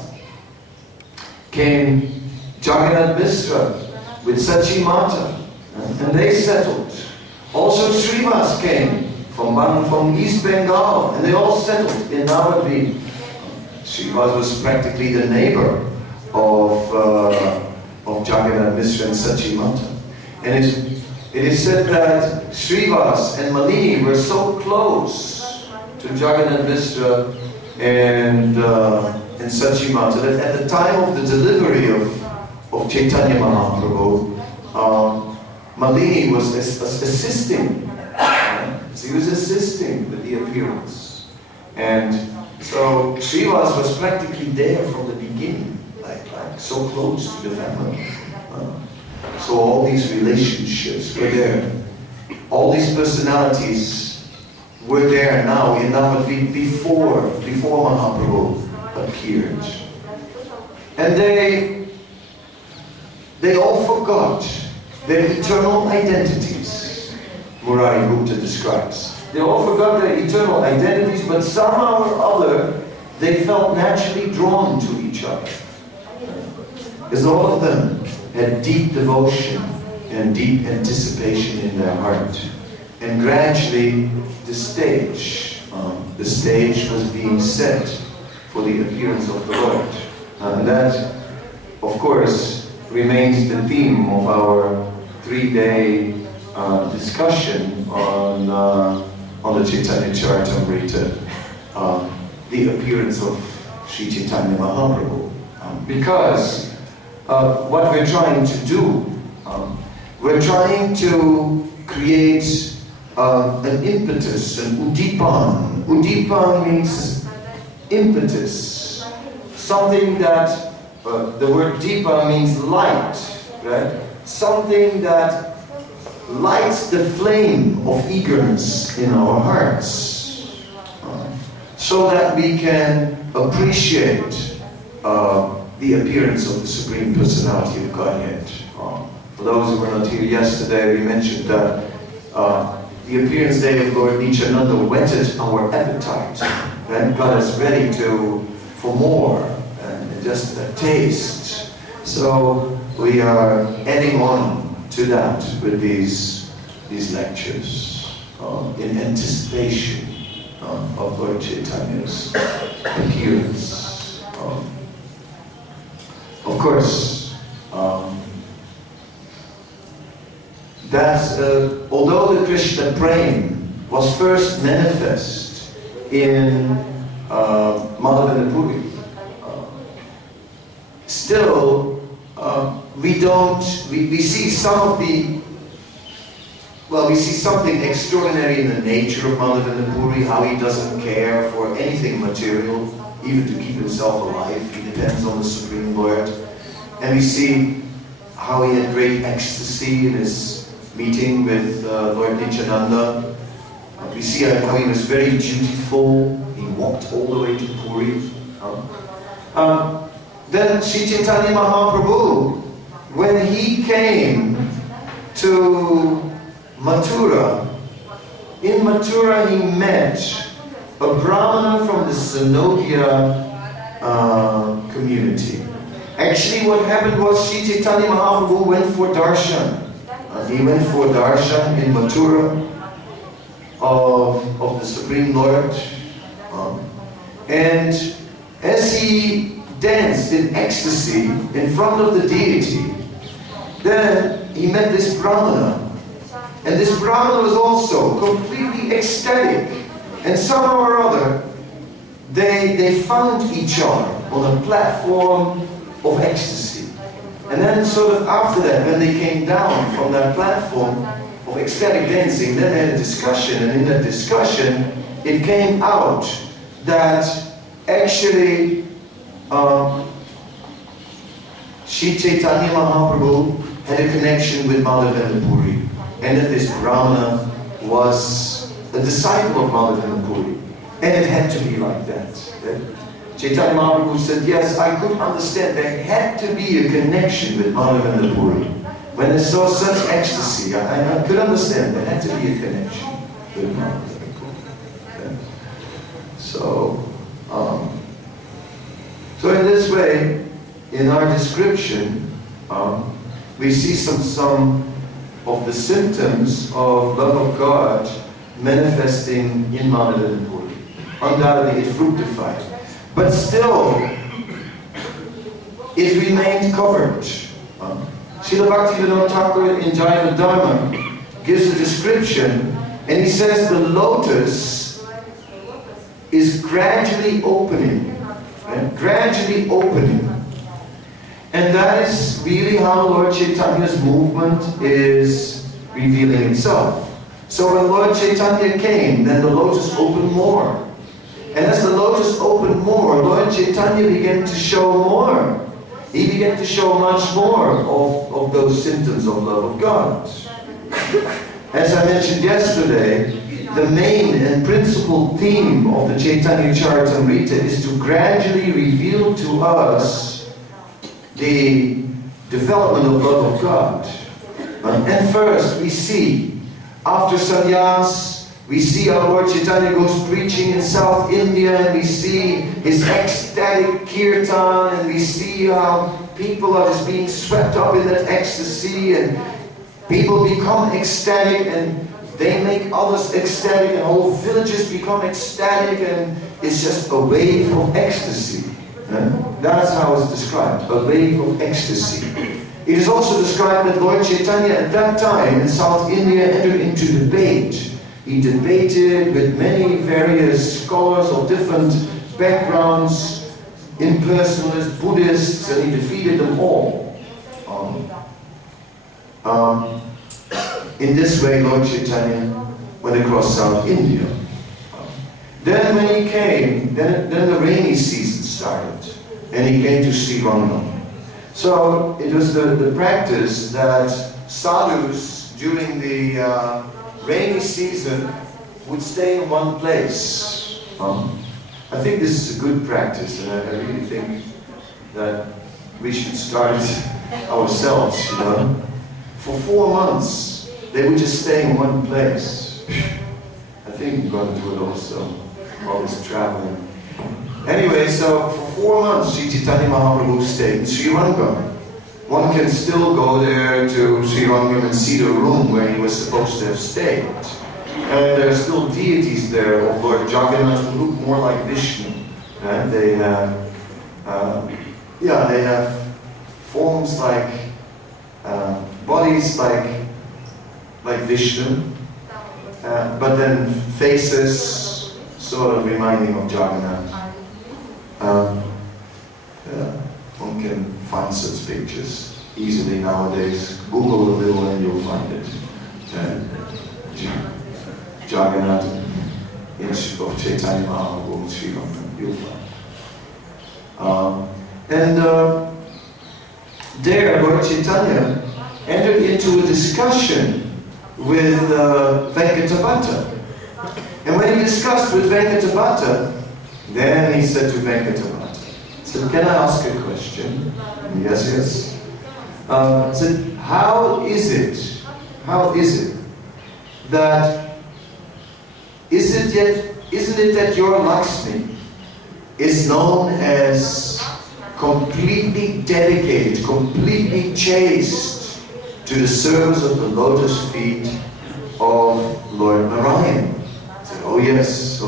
came Jagannath Mishra with Sachi Mata, and they settled. Also Srivas came from East Bengal, and they all settled in Navadvip. Srivas was practically the neighbor of Jagannath Mishra and Sachi Mata. And it is said that Srivas and Malini were so close to Jagannath Mishra and Sachi Mata that at the time of the delivery of Chaitanya Mahaprabhu, Malini was assisting. He was assisting with the appearance. And so Srivas was practically there from the beginning, like so close to the family. So all these relationships were there. All these personalities were there now in Navadvip before Mahaprabhu appeared. And they all forgot their eternal identities, Murari Gupta describes. They all forgot their eternal identities, but somehow or other, they felt naturally drawn to each other. Because all of them had deep devotion and deep anticipation in their heart. And gradually, the stage was being set for the appearance of the Lord. And that, of course, remains the theme of our 3-day discussion on on the Caitanya Caritamrta the appearance of Sri Chaitanya Mahaprabhu. Because what we're trying to do, we're trying to create an impetus, an udipan. Udipan means impetus. Something that, the word dipa means light, right? Something that lights the flame of eagerness in our hearts. So that we can appreciate the appearance of the Supreme Personality of Godhead. For those who were not here yesterday, we mentioned that the appearance day of Lord Nityananda whetted our appetite and got us ready for more, and just a taste. So we are adding on to that with these lectures in anticipation of Lord Chaitanya's appearance. Of course, although the Krishna Prem was first manifest in Madhavendra, still we see some of the, we see something extraordinary in the nature of Madhavendra, how he doesn't care for anything material, even to keep himself alive. He depends on the Supreme Lord. And we see how he had great ecstasy in his meeting with Lord Nityananda. We see how he was very dutiful. He walked all the way to Puri. Then Sri Chaitanya Mahaprabhu, when he came to Mathura, in Mathura he met a Brahmana from the Sanogia community. Actually what happened was Sri Chaitanya Mahaprabhu went for darshan. He went for darshan in Mathura of the Supreme Lord. And as he danced in ecstasy in front of the deity, then he met this Brahmana. And this Brahmana was also completely ecstatic. And somehow or other, they found each other on a platform of ecstasy. And then sort of after that, when they came down from that platform of ecstatic dancing, then they had a discussion. And in that discussion, it came out that actually Sri Chaitanya Mahaprabhu had a connection with Madhavendra Puri. And that this Brahmana was a disciple of Madhavendra Puri. And it had to be like that. Chaitanya Mahaprabhu said, yes, I could understand there had to be a connection with Madhavendra Puri. When I saw such ecstasy, I could understand there had to be a connection with Madhavendra Puri. So in this way, in our description, we see some of the symptoms of love of God manifesting in Madhavendra Puri. Undoubtedly it fructified. But still, it remained covered. Srila Bhaktivinoda Thakur in Jaiva Dharma gives a description, and he says the lotus is gradually opening. Gradually opening. And that is really how Lord Chaitanya's movement is revealing itself. So when Lord Chaitanya came, then the lotus opened more. And as the lotus opened more, Lord Chaitanya began to show more. He began to show much more of those symptoms of love of God. As I mentioned yesterday, the main and principal theme of the Caitanya Caritamrta is to gradually reveal to us the development of love of God. And first we see, after sannyas, we see our Lord Chaitanya goes preaching in South India, and we see his ecstatic kirtan, and we see how people are just being swept up in that ecstasy, and people become ecstatic, and they make others ecstatic, and whole villages become ecstatic, and it's just a wave of ecstasy. That's how it's described, a wave of ecstasy. It is also described that Lord Chaitanya at that time in South India entered into debate. He debated with many various scholars of different backgrounds, impersonalists, Buddhists, and he defeated them all. In this way, Lord Caitanya went across South India. Then when he came, then the rainy season started, and he came to Sri Lanka. So it was the practice that sadhus during the rainy season would stay in one place. I think this is a good practice, and I really think that we should start it ourselves, you know. For 4 months, they would just stay in one place. I think we're going to do it also, all this traveling. Anyway, so for 4 months, Sri Caitanya Mahaprabhu stayed in Sri Lanka. One can still go there to Sri Lanka and see the room where he was supposed to have stayed. And there are still deities there of Lord Jagannath who look more like Vishnu. And they have, they have forms like, bodies like Vishnu, but then faces sort of reminding of Jagannath. One can find such pictures easily nowadays. Google a little and you'll find it. Jagannath of Caitanya Mahaprabhu, Sri Lanka, you'll find. There, Lord Caitanya entered into a discussion with Venkatabhatta. And when he discussed with Venkatabhatta, then he said to Venkatabhatta, he said, "Can I ask a question?" Yes, yes. He said, how is it that, isn't it that your Lakshmi is known as completely dedicated, completely chaste to the service of the lotus feet of Lord Narayan? I said, oh yes.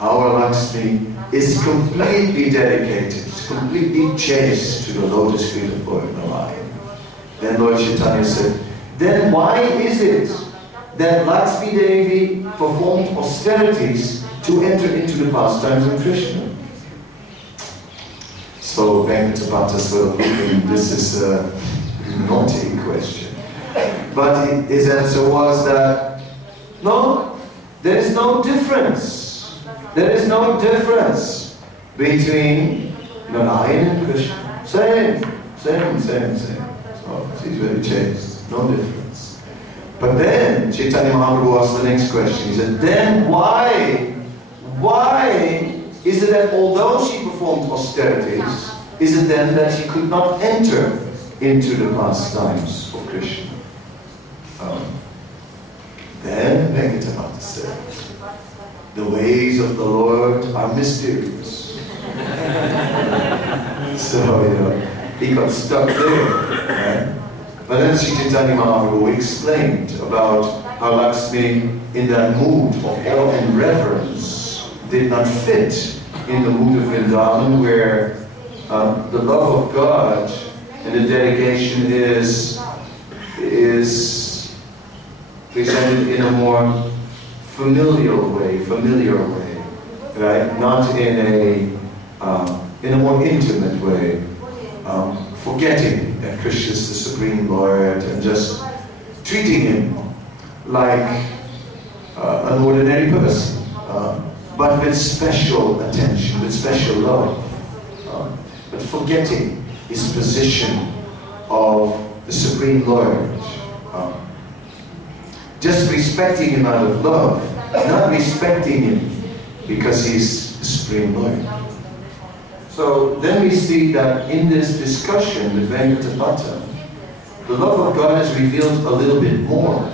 Our Lakshmi is completely dedicated, completely chaste to the lotus feet of Lord Narayan. Then Lord Caitanya said, then why is it that Lakshmi Devi performed austerities to enter into the pastimes of Krishna? So Venkatabhatta sort of looking, this is a naughty question. But his answer was that, no, there is no difference. There is no difference between Narayan and Krishna. Same. So he's very chaste, no difference. But then Caitanya Mahaprabhu asked the next question. He said, then why is it that although she performed austerities, is it then that she could not enter into the pastimes of Krishna? Then Venkatabhatta said, the ways of the Lord are mysterious. So, he got stuck there. Right? But then Sri Caitanya Mahaprabhu explained about how Lakshmi, in that mood of awe and reverence, did not fit in the mood of Vrindavan, where the love of God and the dedication is presented in a more familiar way, right? Not in a more intimate way, forgetting that Krishna is the Supreme Lord and just treating him like an ordinary person, but with special attention, with special love, but forgetting his position of the Supreme Lord. Just respecting him out of love, not respecting him because he's the Supreme Lord. So then we see that in this discussion with Venkatabhatta, the love of God is revealed a little bit more.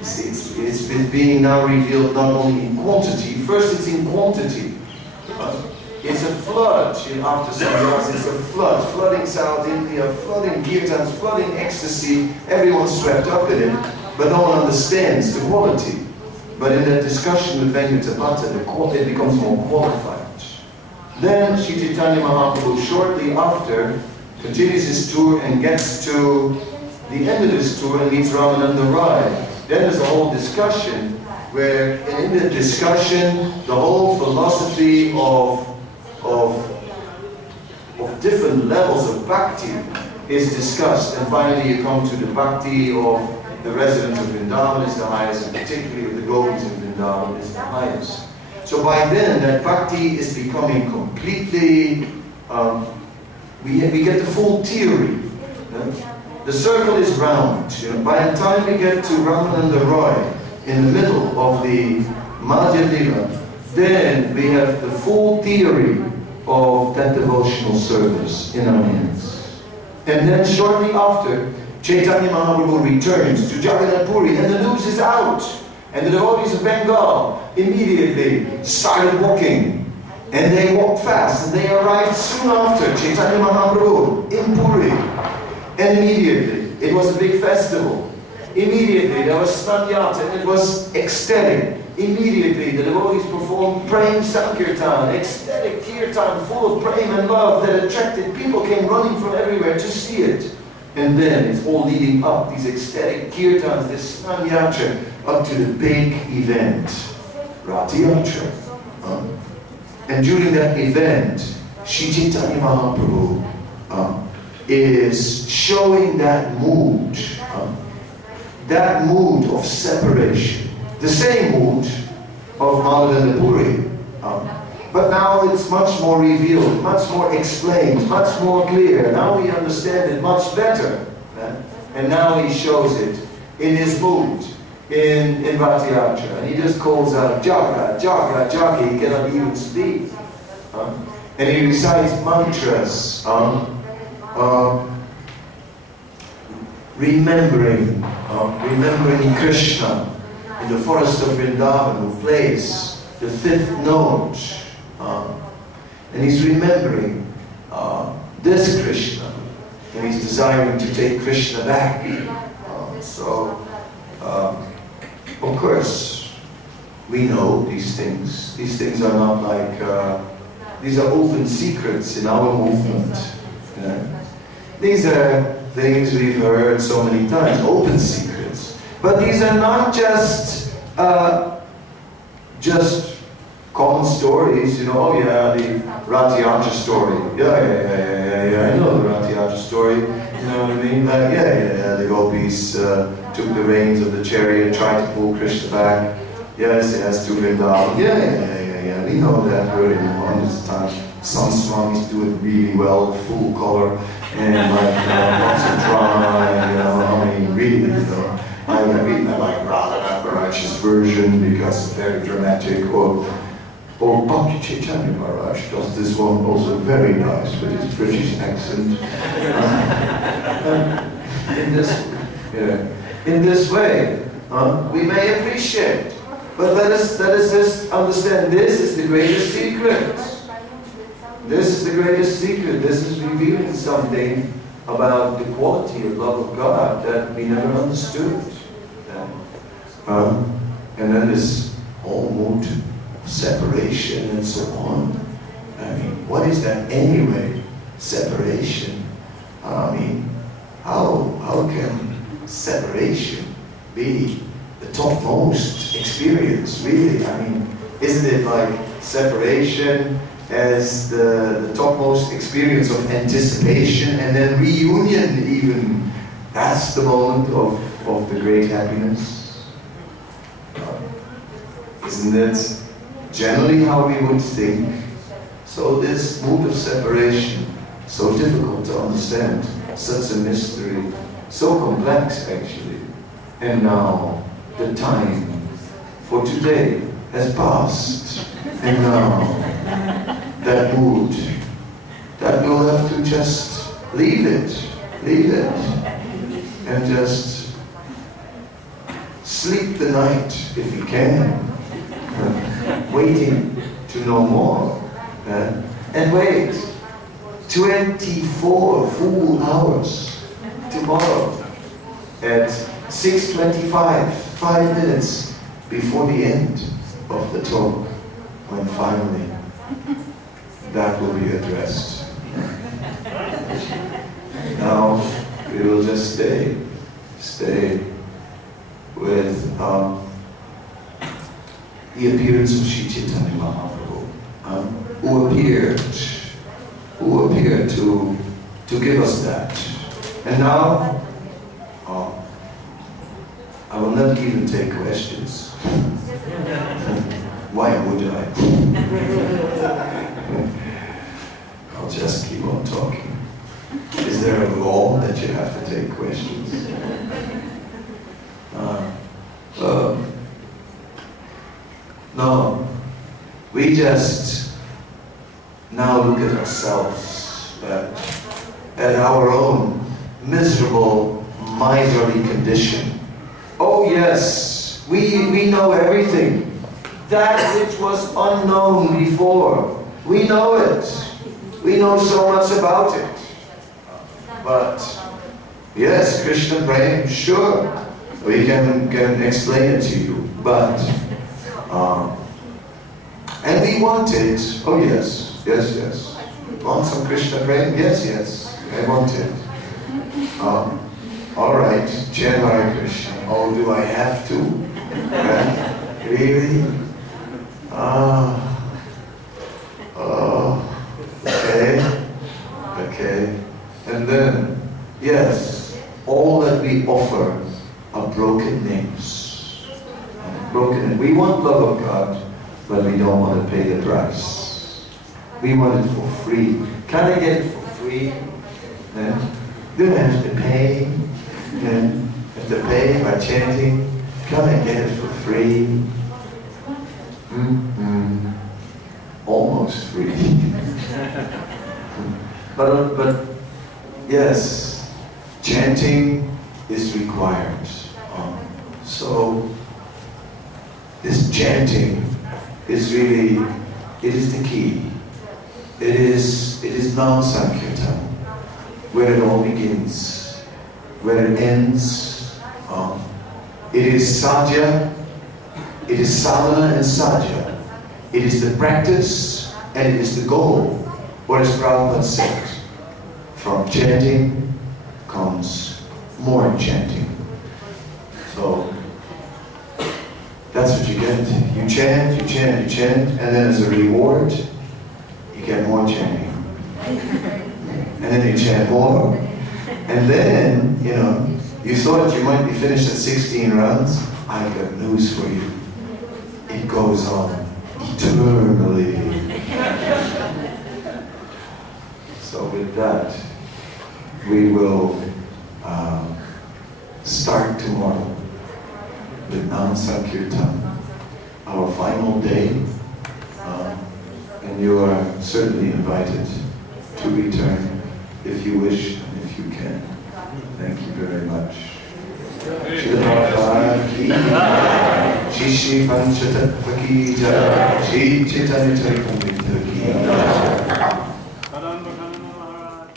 It's being now revealed not only in quantity. First it's in quantity. It's a flood, after Sannyas, it's a flood, flooding South India, flooding kirtans, flooding ecstasy, everyone's swept up in it, but no one understands the quality. But in that discussion with Venkatabhatta, it becomes more qualified. Then Sri Caitanya Mahaprabhu, shortly after, continues his tour and gets to the end of this tour and meets Ramananda Rai. Then there's a whole discussion where, in the discussion, the whole philosophy of different levels of bhakti is discussed, and finally you come to the bhakti of the residents of Vrindavan is the highest, and particularly with the gopis in Vrindavan is the highest. So by then, that bhakti is becoming completely, we get the full theory. The circle is round. By the time we get to Ramananda Roy, in the middle of the Madhya Lila, then we have the full theory of that devotional service in our hands. And then shortly after, Caitanya Mahaprabhu returns to Jagannath Puri, and the news is out. And the devotees of Bengal immediately started walking. And they walked fast, and they arrived soon after Caitanya Mahaprabhu in Puri. And immediately, it was a big festival. Immediately, there was Snanyata, and it was ecstatic. Immediately, the devotees performed Prem Sankirtan, ecstatic kirtan full of prem and love that attracted people, came running from everywhere to see it. And then it's all leading up, these ecstatic kirtans, this Snanyatra, up to the big event, Ratiyatra. And during that event, Shri Chaitanya Mahaprabhu is showing that mood of separation. The same mood of Madhya Puri. But now it's much more revealed, much more explained, much more clear. Now we understand it much better. And now he shows it in his mood, in Ratiyatra. And he just calls out, Jaga, Jaga, Jaga. He cannot even speak. And he recites mantras, remembering Krishna in the forest of Vrindavan, who plays the fifth note. And he's remembering this Krishna, and he's desiring to take Krishna back. Of course, we know these things. These things are not like, these are open secrets in our movement. These are things we've heard so many times, open secrets. But these are not just common stories, oh yeah, the Ratiyatra story. Yeah, I know the Ratiyatra story, you know what I mean? The gopis took the reins of the chariot, tried to pull Krishna back. Yes, to Vrindavan. Yeah, we know that early on this time. Some Swamis do it really well, full color, and lots of drama, and really, I like Radha Maharaj's version because it's very dramatic, or Bhakti Chaitanya Maharaj does this one also very nice with his British accent. In this way, we may appreciate, but let us just understand this is the greatest secret. This is the greatest secret. This is revealing something about the quality of love of God that we never understood. And then this whole mood of separation and so on. I mean, what is that anyway? Separation. I mean, how can separation be the topmost experience, really? I mean, isn't it like separation as the topmost experience of anticipation, and then reunion even? That's the moment of the great happiness. Isn't it generally how we would think? So this mood of separation, so difficult to understand, such a mystery, so complex actually. And now the time for today has passed, and now that mood, that we'll have to just leave it, and just sleep the night if we can, waiting to know more. And wait, 24 full hours tomorrow at 6:25, 5 minutes before the end of the talk, when finally that will be addressed. Now we will just stay stay with the appearance of Sri Caitanya Mahaprabhu, who appeared to give us that. And now, I will not even take questions. Why would I? I'll just keep on talking. Is there a law that you have to take questions? No, we just now look at ourselves, at our own miserable, miserly condition. Oh yes, we know everything. That which was unknown before, we know it. We know so much about it. But yes, Krishna Prem, sure, we can explain it to you. But and we want it. Oh yes, yes, yes. Want some Krishna Prem? Yes, yes, I want it. All right, chant Hare Krishna. Oh, do I have to? Really? Okay. And then, yes, all that we offer are broken names. Broken. We want love of God, but we don't want to pay the price. We want it for free. Can I get it for free? Do I have to pay? Have to pay by chanting? Can I get it for free? Almost free. but yes, chanting is required. So this chanting is really, it is the key. It is non-sankirtan, where it all begins, where it ends. It is sadhya, it is sadhana and sadhya. It is the practice and it is the goal. Or as Prabhupada said, from chanting comes more chanting. So that's what you get. You chant, you chant, you chant, and then as a reward, you get more chanting. And then you chant more, and then, you thought you might be finished at 16 rounds. I've got news for you. It goes on eternally. So with that, we will start tomorrow with Nam Sankirtan, our final day. And you are certainly invited to return if you wish and if you can. Thank you very much. Shri Panchatattva ki jai, Shri Caitanya Caritamrta ki jai. Kadamba, Kanana, Maharaj.